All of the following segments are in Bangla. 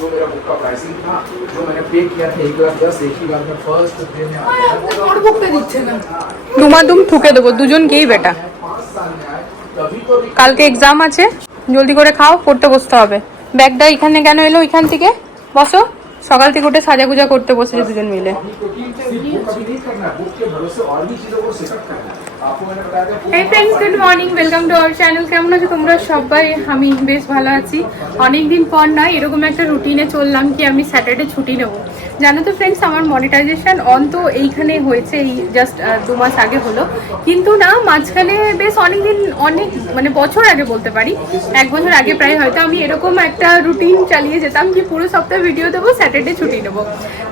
जो मेरा बुक का प्राइसिंग था जो मैंने पे किया था एक लाख दस एक ही बार में फर्स्ट डे में দুমাদুম ঠুকে দেবো দুজনকেই বেটা पाँच साल में आए तभी तो अभी কালকে এক্সাম আছে জলদি করে খাও পড়তে বসতে হবে ব্যাগটা এখানে কেন এলো এখান থেকে বসো সকাল থেকে উঠে সাজাগুজা করতে বসেছে দুজন মিলে হ্যাঁ friends good morning welcome to our channel কেমন আছো তোমরা সবাই? আমি বেশ ভালো আছি। অনেকদিন পর নয়, এরকম একটা রুটিনে চললাম কি আমি স্যাটারডে ছুটি নেব। জানো তো ফ্রেন্ডস আমার মনিটাইজেশন অন তো এইখানে হয়েছে, এই জাস্ট দু মাস আগে হলো। কিন্তু না, মাঝখানে বেশ অনেকদিন, অনেক মানে বছর আগে বলতে পারি। এক বছর আগে প্রায় হয়তো আমি এরকম একটা রুটিন চালিয়ে যেতাম কি পুরো সপ্তাহে ভিডিও দেবো স্যাটারডে ছুটি নেব।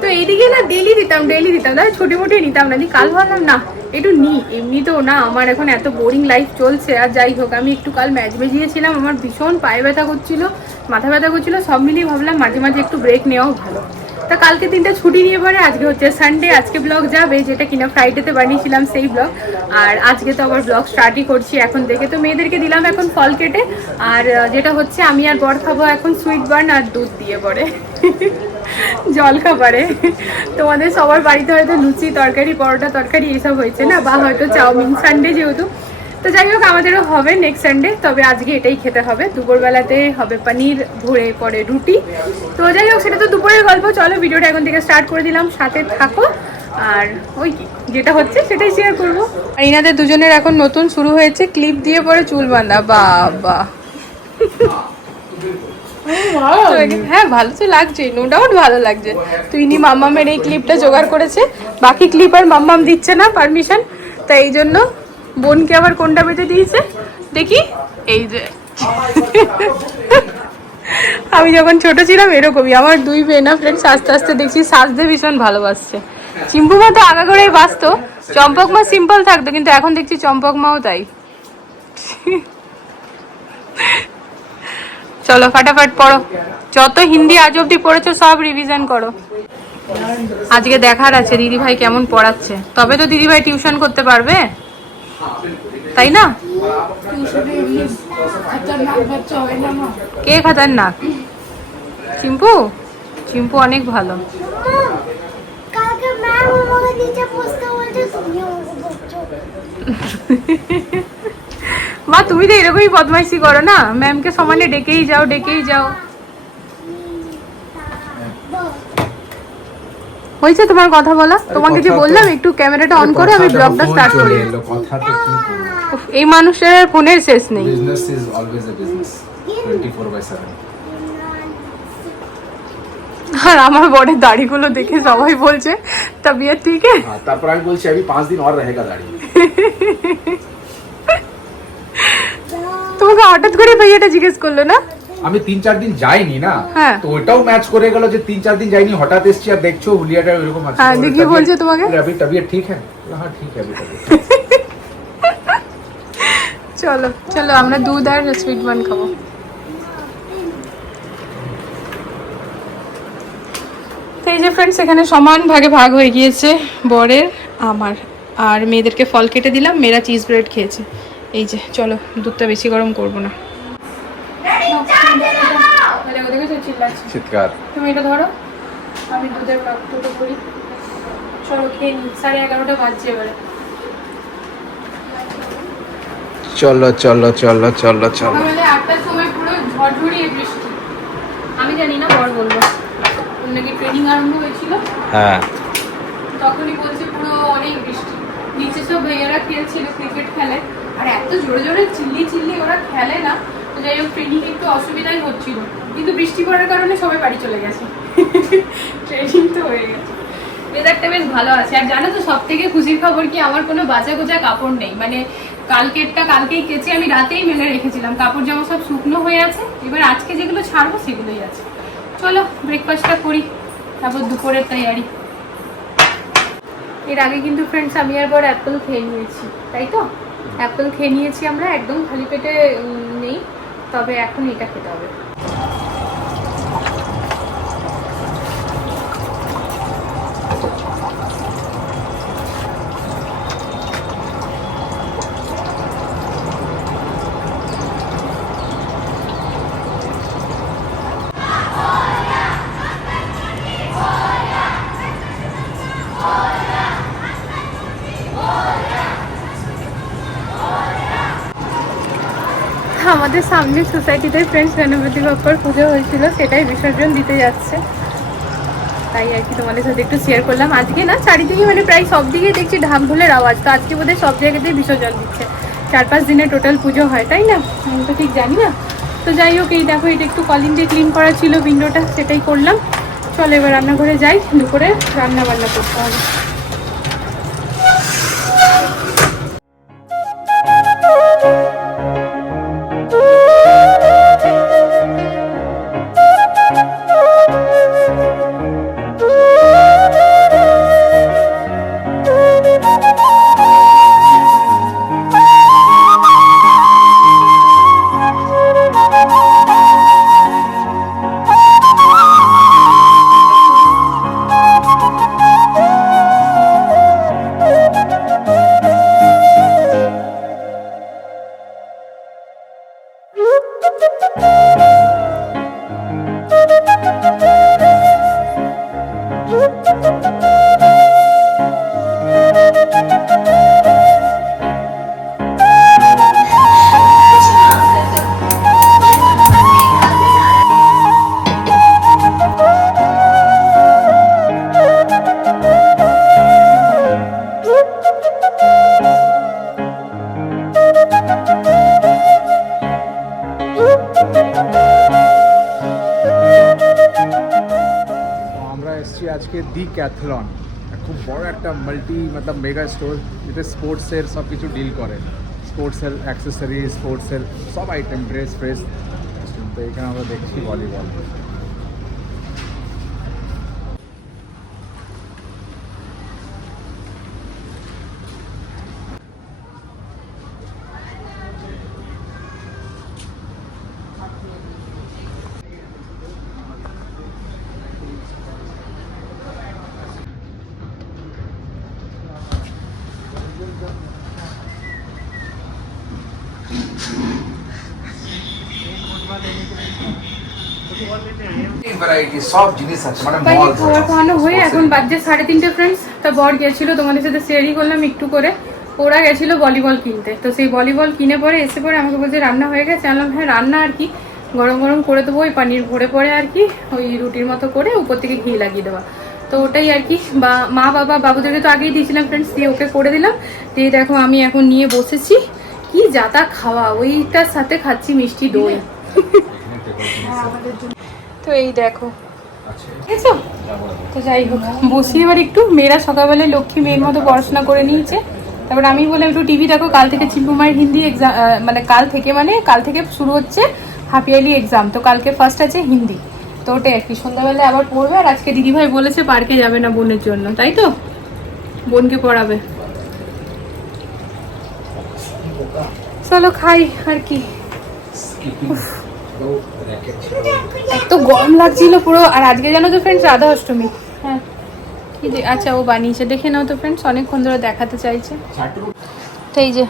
তো এইদিকে না ডেলি দিতাম ডেলি দিতাম। তাহলে ছুটি মুটি নিতাম না। কাল ভাবলাম, না একটু নি, এমনিতেও না, আমার এখন এত বোরিং লাইফ চলছে, আর যাই হোক, আমি একটু কাল ম্যাচ বেজিয়েছিলাম, আমার ভীষণ পায়ে ব্যথা করছিল, মাথা ব্যথা করছিল, সব মিলিয়ে ভাবলাম মাঝে মাঝে একটু ব্রেক নেওয়াও ভালো। তা কালকে তিনটা ছুটি নিয়ে পরে, আজকে হচ্ছে সানডে আজকে ব্লগ যাবে, যেটা কিনা ফ্রাইডেতে বানিয়েছিলাম সেই ব্লগ আর আজকে তো আবার ব্লগ স্টার্টই করছি এখন থেকে তো মেয়েদেরকে দিলাম এখন ফল কেটে, আর যেটা হচ্ছে আমি আর বর খাব এখন সুইট বার্ন আর দুধ দিয়ে পরে। জল খাবারে। তোমাদের সবার বাড়িতে হয়তো লুচি, তরকারি, পরোটা, তরকারি এসব হয়েছে না? বা হয়তো চাউমিন সানডে যেহেতু। তো যাই হোক, আমাদেরও হবে নেক্সট সানডে তবে আজকে এটাই খেতে হবে। দুপুরবেলাতে হবে পনির, ভরে পরে রুটি। তো যাই হোক, সেটা তো দুপুরের গল্প। চলো, ভিডিওটা এখন থেকে স্টার্ট করে দিলাম। সাথে থাকো। আর ওই যেটা হচ্ছে সেটাই শেয়ার করব। আর দুজনের এখন নতুন শুরু হয়েছে। ক্লিপ দিয়ে পরে চুল বাঁধা। তো একে- হ্যাঁ ভালো তো লাগছে নো ডাউট ভালো লাগছে। তো ইনি মাম্মামের এই ক্লিপটা জোগাড় করেছে। বাকি ক্লিপ আর মাম্মাম দিচ্ছে না পারমিশন তাই এই জন্য বোনকে আবার কোনটা বেঁধে দিয়েছে? দেখি, এই যে। আমি যখন ছোট ছিলাম এরকমই, আমার দুই মেয়ে না ফ্রেন্ডস আস্তে আস্তে দেখছি সাজতে ভীষণ ভালোবাসছে। চিম্পু মা তো আগা করেই বাঁচতো, চম্পক মা সিম্পল থাকতো, কিন্তু এখন দেখছি চম্পক মাও তাই। চলো ফাটাফাট পড়ো। যত হিন্দি আজ অব্দি পড়েছো সব রিভিশন করো। আজকে দেখার আছে দিদি ভাই কেমন পড়াচ্ছে। তবে তো দিদি ভাই টিউশন করতে পারবে? তাই না? কে খাতারনাক? চিম্পু? চিম্পু অনেক ভালো। কালকে ম্যাম আমাকে নিচে বসতে বলছে তুমি আমাকে বকছো মা তুমি তো এরকমই বদমাইশি করো না ম্যামকে সমানে ডেকেই যাও ডেকেই যাও হয়েছে তোমার কথা বলা তোমাকে যে বললাম একটু ক্যামেরাটা অন করে আমি ব্লগটা স্টার্ট করি কথা তো কি উফ, এই মানুষের ফোনের শেষ নেই business is always a business 24 by 7 আর আমার বড়ের দাড়িগুলো দেখে সবাই বলছে তবিয়ত ঠিক আছে हाँ তারপর আমি বলছি আমি পাঁচ দিন और रहेगा दाढ़ी তোমাকে হঠাৎ করে ভাইয়াটা জিজ্ঞেস করলো না আমি তিন চার দিন যাইনি না হ্যাঁ। তো ওটাও ম্যাচ করে গেল যে তিন চার দিন যাইনি হঠাৎ এসছি আর দেখছো হুলিয়াটা এরকম আছে হ্যাঁ, বলে, দিয়ে কি তবিয়ত- বলছে তোমাকে? বলে, अभी तबीयत ठीक है বলে, हाँ ठीक है अभी तबीयत চলো চলো আমরা দুধ আর সুইট বান খাবো তো এই যে ফ্রেন্ডস এখানে সমান ভাগে ভাগ হয়ে গিয়েছে বরের আমার আর মেয়েদেরকে ফল কেটে দিলাম মেয়েরা চিজ ব্রেড খেয়েছে এই যে চলো দুধটা বেশি গরম করব না। চিৎকার। তুমি এটা ধরো আমি দুধের কাপটা করি। চলো খেয়ে নিই। সাড়ে এগারোটা বাজছে এবারে। চলো চলো চলো চলো চলো। আটটার সময় পুরো ঝড়ঝড়িয়ে বৃষ্টি। আমি জানি না বর বলব। ওর নাকি ট্রেনিং আরম্ভ হয়েছিল। হ্যাঁ। তখনই বলছে পুরো অনেক বৃষ্টি। নিচে সব ভাইয়ারা খেলছিল ক্রিকেট খেলে আর এত জোরে জোরে চিল্লি চিল্লি ওরা খেলে না, তো যাই হোক, ট্রেনিং একটু অসুবিধাই হচ্ছিল। কিন্তু বৃষ্টি পড়ার কারণে সবাই বাড়ি চলে গেছে। ট্রেনিং তো হয়ে গেছে। ওয়েদারটা বেশ ভালো আছে। আর জানো তো সব থেকে খুশির খবর কি, আমার কোনো বাঁচা গোজা কাপড় নেই। মানে কালকেরটা কালকেই কেচে আমি রাতেই মেলে রেখেছিলাম। কাপড় জামা সব শুকনো হয়ে আছে। এবার আজকে যেগুলো ছাড়বো, সেগুলোই আছে। চলো ব্রেকফাস্টটা করি। তারপর দুপুরের তৈয়ারি। এর আগে কিন্তু ফ্রেন্ডস আমি আর বড় অ্যাপেল খেয়ে নিয়েছি। তাই তো? অ্যাপেল খেয়ে নিয়েছি আমরা একদম খালি পেটে নেই। তবে এখন এটা খেতে হবে। আমাদের সামনে সোসাইটিতে ফ্রেন্ডস গণপতি বাপ্পার পুজো হয়েছিল, সেটাই বিসর্জন দিতে যাচ্ছে। তাই আর কি তোমাদের সাথে একটু শেয়ার করলাম। আজকে না, চারিদিকে মানে প্রায় সব দিকে দেখছি ঢাক ঢোলের আওয়াজ, তো আজকে বোধহয় সব জায়গাতেই বিসর্জন দিচ্ছে। চার পাঁচ দিনে টোটাল পুজো হয়, তাই না? আমি তো ঠিক জানি না। তো যাই হোক, এই দেখো, এটা একটু কলিং দিয়ে ক্লিন করা ছিল উইন্ডোটা সেটাই করলাম। চলো এবার রান্নাঘরে যাই, দুপুরে রান্না বান্না করতে হবে। এসেছি আজকে দি ক্যাথলন। খুব বড় একটা মাল্টি মতলব মেগা স্টোর যেতে স্পোর্টসের সব কিছু ডিল করে। স্পোর্টসের অ্যাক্সেসরি স্পোর্টসের সব আইটেম ড্রেস ফ্রেস। তো এখানে আমরা দেখছি ভলিবল ভ্যারাইটি সব জিনিস আছে মানে মল খাবার খাওয়ানো হয়ে এখন বাজছে সাড়ে তিনটে ফ্রেন্ডস তা বর গেছিল তোমাদের সাথে শেয়ারই করলাম একটু করে। ওরা গেছিল ভলিবল কিনতে তো সেই ভলিবল কিনে পরে এসে পরে আমাকে বলছে রান্না হয়ে গেছে? আনলাম হ্যাঁ রান্না আর কি। গরম গরম করে দেবো ওই পানির ভরে পরে আর কি ওই রুটির মতো করে উপর থেকে ঘি লাগিয়ে দেওয়া। তো ওটাই আর কি বা মা বাবা বাবুদেরকে তো আগেই দিয়েছিলাম ফ্রেন্ডস দিয়ে ওকে করে দিলাম। দিয়ে দেখো আমি এখন নিয়ে বসেছি। কি যাতা খাওয়া ওইটার সাথে খাচ্ছি মিষ্টি দই। তো এই দেখো। বুঝেছ তো যাই হোক বসি এবার একটু। মেয়েরা সকালবেলায় লক্ষ্মী মেয়ের মতো পড়াশোনা করে নিয়েছে। তারপর আমি বললাম একটু টিভি দেখো কাল থেকে চিম্পুমার হিন্দি এক্সাম মানে কাল থেকে মানে কাল থেকে শুরু হচ্ছে হাফ ইয়ারলি এক্সাম তো কালকে ফার্স্ট আছে হিন্দি। তো ওটাই আর কি। সন্ধ্যাবেলায় আবার পড়বে আর আজকে দিদিভাই বলেছে পার্কে যাবে না বোনের জন্য। তাই তো? বোনকে পড়াবে। চলো খাই আর কি। এত গরম লাগছিল পুরো, আর আজকে জানো তো ফ্রেন্ডস রাধা অষ্টমী। হ্যাঁ। কি আচ্ছা ও বানিয়েছে, দেখে নাও তো ফ্রেন্ডস অনেকক্ষণ ধরে দেখাতে চাইছে। তো এই যে,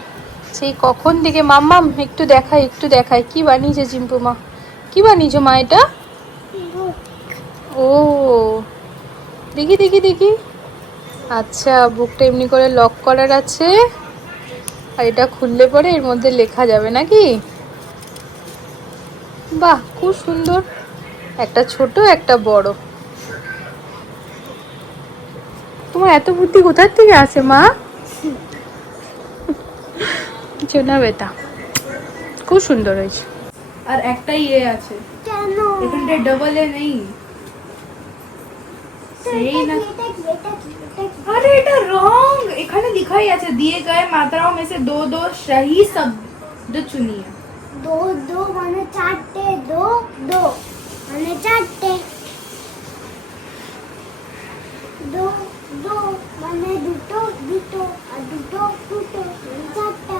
সেই কখন থেকে মাম্মাম একটু দেখাই একটু দেখাই, কি বানিয়েছে চিম্পু মা? কি বানিয়েছো মা এটা? ও, দেখি দেখি দেখি। আচ্ছা বুকটা এমনি করে লক করার আছে। আর এটা খুললে পরে এর মধ্যে লেখা যাবে নাকি? বাহ খুব সুন্দর। একটা ছোট একটা বড়। তোমার এত বুদ্ধি কোথার থেকে আসে মা? জোনা বেতা খুব সুন্দর হয়েছে। আর একটাই ইয়ে আছে। এখানটা ডাবল এ নেই। আরে এটা রং! এখানে লিখাই আছে দিয়ে গায়ে মাত্রাও মে সে দো দো শাহী শব্দ চুনিয়ে। দো দো মানে চারটে দো দো মানে চারটে দো দো মানে দুটো দুটো আর দুটো দুটো মানে চারটা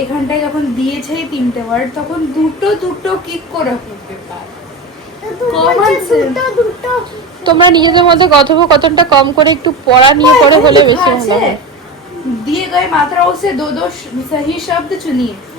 এখানটায় যখন দিয়েছে এই তিনটে ওয়ার্ড তখন দুটো দুটো কি করে হবে তো তুই Common বলছিস sense. দুটো দুটো তোমরা নিজেদের মধ্যে কথোপকথনটা কম করে একটু পড়া নিয়ে পড়ে হলে বেশি ভালো হবে दिए गए मात्राओं से दो दो सही शब्द चुनिए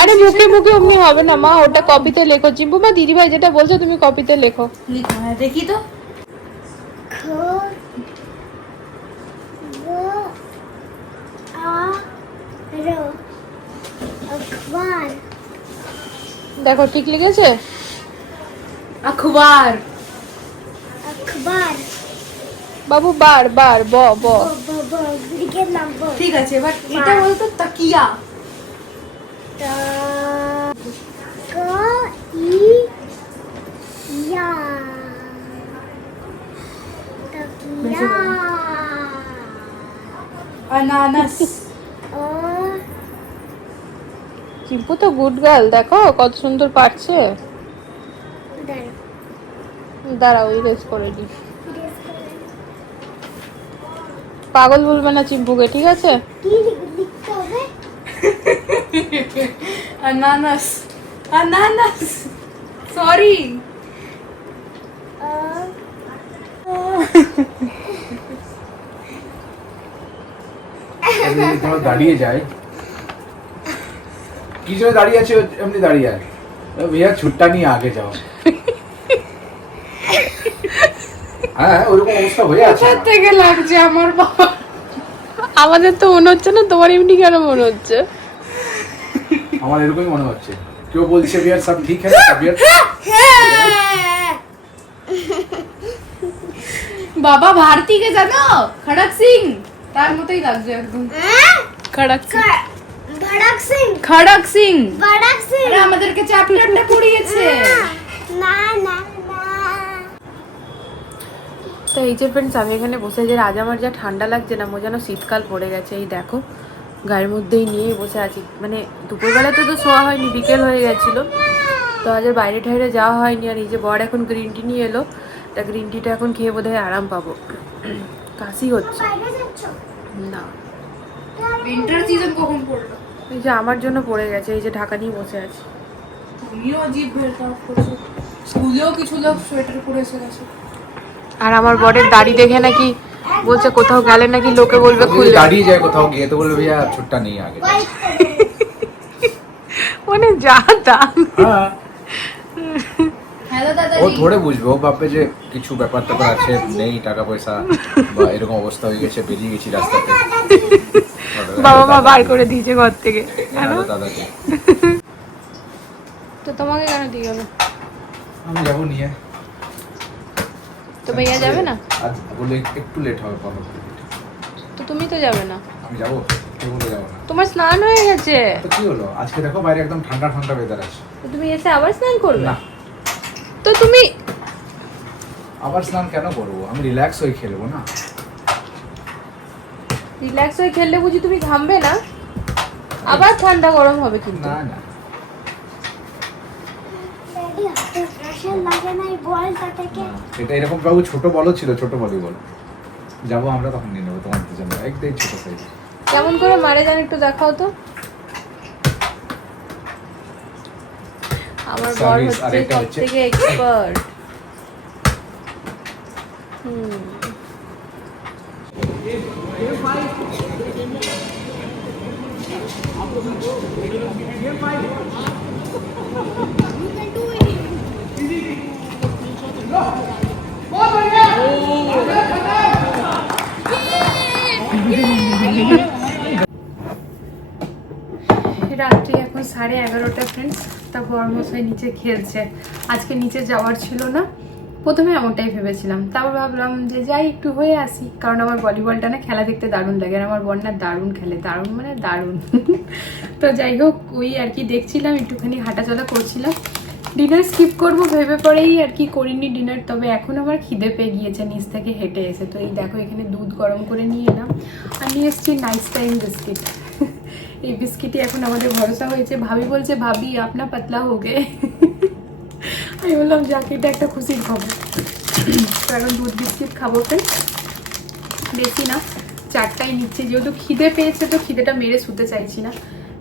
আরে মুখে মুখে অমনি হবে না মা ওটা কপিতে লেখো। চিম্পু মা দিদি ভাই যেটা বলছো তুমি কপিতে লেখো। হ্যাঁ দেখি তো। দেখো ঠিক লিখেছে? আখবার। অখবার বাবু বার বার ব ব। ঠিক আছে এবার এটা বলতো তাকিয়া। আনানাস চিম্পু তো গুড গার্ল দেখো কত সুন্দর পারছে। দাঁড়া দাঁড়াও ইরেজ করে করে। পাগল বলবে না চিম্পুকে ঠিক আছে? কি লিখতে হবে? আহ, এমনি যদি ধরো দাঁড়িয়ে যায়। কি জন্য দাঁড়িয়ে আছে? এমনি দাঁড়িয়ে আছে ভैया ছুট্টা নিয়ে আগে যাও। হ্যাঁ ওরকম অবস্থা হয়ে আছে থেকে লাগছে আমার বাবা? আমাদের তো মনে হচ্ছে না তোমার এমনি কেন মনে হচ্ছে? আমার এরকমই মনে হচ্ছে। কেউ বলছে বিয়ার সব ঠিক হ্যাঁ, আছে বিয়ার হ্যাঁ, হ্যাঁ। বাবা ভারতীকে জানো? খড়ক সিং। তার মতোই লাগছে একদম। খড়ক খড়ক সিং। খড়ক সিং। খড়ক সিং। আমাদেরকে চ্যাপ্টারটা পড়িয়েছে। না না। তো এই যে ফ্রেন্ডস আমি এখানে বসে যে আজ আমার যা ঠান্ডা লাগছে না মো যেন শীতকাল পড়ে গেছে এই দেখো গায়ের মধ্যেই নিয়েই বসে আছি। মানে দুপুরবেলাতে তো শোয়া হয়নি বিকেল হয়ে গেছিল তো আজ বাইরে ঠাইরে যাওয়া হয়নি আর এই যে বর এখন গ্রিন টি নিয়ে এলো তা গ্রিন টিটা এখন খেয়ে বোধহয় আরাম পাবো। কাশি হচ্ছে। না। উইন্টার সিজন কখন পড়ল? এই যে আমার জন্য পড়ে গেছে এই যে ঢাকা নিয়ে বসে আছি। তুমিও অজীব করছ স্কুলেও কিছু লোক সোয়েটার পরে এসে গেছে। আর আমার বরের দাড়ি দেখে নাকি বলছে কোথাও গেলে নাকি লোকে বলবে খুলবে। দাঁড়িয়ে যায় কোথাও গিয়ে তো বলবে भैया ছুট্টা নেই আগে। মানে যা তা হ্যাঁ। ও ধরে বুঝবে ও ভাববে যে কিছু ব্যাপার ট্যাপার আছে নেই টাকা পয়সা বা এরকম অবস্থা হয়ে গেছে বেরিয়ে গেছি রাস্তাতে। বাবা মা বার করে দিয়েছে ঘর থেকে। দাদাকে। তো তোমাকে কেন দিয়ে গেল? আমি যাব নিয়ে। তো ভাইয়া যাবে না? আজ বলে একটু লেট হবে বাবা তো তুমি তো যাবে না। আমি যাব? কে বলে যাব না। তোমার স্নান হয়ে গেছে? তো কি হলো? আজকে দেখো বাইরে একদম ঠান্ডা ঠান্ডা ওয়েদার আছে। তো তুমি এসে আবার স্নান করবে? না। তো তুমি আবার স্নান কেন করব? আমি রিল্যাক্স হয়ে খেলব না। রিল্যাক্স হয়ে খেললে বুঝি তুমি ঘামবে না? আবার ঠান্ডা গরম হবে কিন্তু। না না। হাতে লাগে না এই বলটা থেকে এটা এরকম বাবু ছোট বলও ছিল ছোট বলই বল। যাব আমরা তখন নিয়ে নেব তোমার জন্য একদমই ছোট সাইজ কেমন করে মারে জান একটু দেখাও তো। আমার বর হচ্ছে সব থেকে এক্সপার্ট হুম রাত্রি এখন সাড়ে এগারোটা ফ্রেন্ডস তা বর্মশাই নিচে খেলছে। আজকে নিচে যাওয়ার ছিল না। প্রথমে এমনটাই ভেবেছিলাম। তারপর ভাবলাম যে যাই, একটু হয়ে আসি। কারণ আমার ভলিবলটা না খেলা দেখতে দারুণ লাগে। আর আমার বোন না দারুণ খেলে। দারুণ মানে দারুণ। তো যাই হোক, ওই আর কি দেখছিলাম, একটুখানি হাঁটাচলা করছিলাম। ডিনার স্কিপ করব, ভেবে পরেই আর কি করিনি ডিনার তবে এখন আমার খিদে পেয়ে গিয়েছে, নিচ থেকে হেঁটে এসে। তো এই দেখো, এখানে দুধ গরম করে নিয়ে এলাম। আর নিয়ে এসেছি নাইস টাইম বিস্কিট এই বিস্কিটই এখন আমাদের ভরসা হয়েছে। ভাবি বলছে, ভাবি, আপনা পাতলা হো গে। আমি বললাম, যাকে, এটা একটা খুশির খবর। তো এখন দুধ বিস্কিট খাব ফ্রেন্ড বেশি না চারটাই নিচ্ছে। যেহেতু খিদে পেয়েছে, তো খিদেটা মেরে শুতে চাইছি না।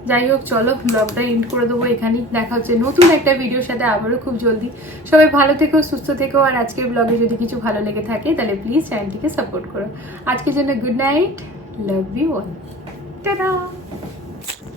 যাই হোক, চলো ব্লগটা এন্ড করে দেবো এখানেই। দেখা হচ্ছে নতুন একটা ভিডিওর সাথে আবারও খুব জলদি। সবাই ভালো থেকো, সুস্থ থেকো, আর আজকের ব্লগে যদি কিছু ভালো লেগে থাকে, তাহলে প্লিজ চ্যানেলটিকে সাপোর্ট করো। আজকের জন্য good night love you all tata